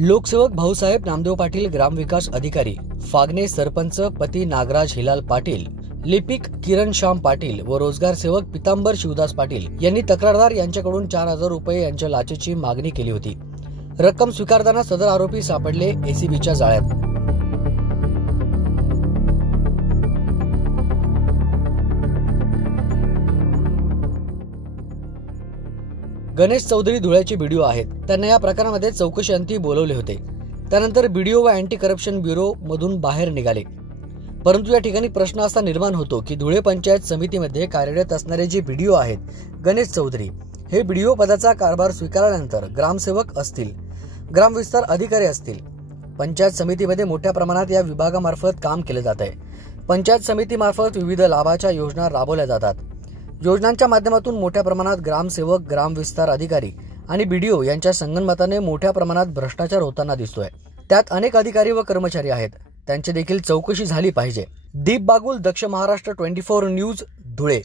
लोकसेवक भाऊसाहेब नामदेव पाटील, ग्रामविकास अधिकारी फागणे, सरपंच पती नागराज हिलाल पाटील, लिपिक किरण श्याम पाटील व रोजगार सेवक पितांबर शिवदास पाटील यांनी तक्रारदार यांच्याकडून 4,000 रुपये यांच्या लाचेची मागणी केली होती। रक्कम स्वीकारताना सदर आरोपी सापडले एसीबीच्या जाळ्यात। गणेश चौधरी धुळ्याचे बीडीओ आहेत। त्यांना या प्रकरणामध्ये चौकशीअंती बोलवले होते। त्यानंतर बीडीओ व अँटी करप्शन ब्युरो मधून बाहेर निघाले। परंतु या ठिकाणी प्रश्न असा निर्माण होतो की धुळे पंचायत समितीमध्ये कार्यरत असणारे जे बीडीओ आहेत गणेश चौधरी, हे बीडीओ पदाचा कारभार स्वीकारल्यानंतर ग्रामसेवक असतील, ग्रामविस्तार अधिकारी असतील, पंचायत समितीमध्ये मोठ्या प्रमाणात या विभागामार्फत काम केले जात आहे। पंचायत समितीमार्फत विविध लाभाच्या योजना राबवल्या जातात। योजनांच्या माध्यमातून मोठ्या प्रमाणात ग्रामसेवक, ग्रामविस्तार अधिकारी आणि बीडीओ यांच्या संगनमताने मोठ्या प्रमाणात भ्रष्टाचार होताना दिसतोय। त्यात अनेक अधिकारी व कर्मचारी आहेत, त्यांची देखील चौकशी झाली पाहिजे। दीप बागुल, दक्ष महाराष्ट्र 24 न्यूज, धुळे।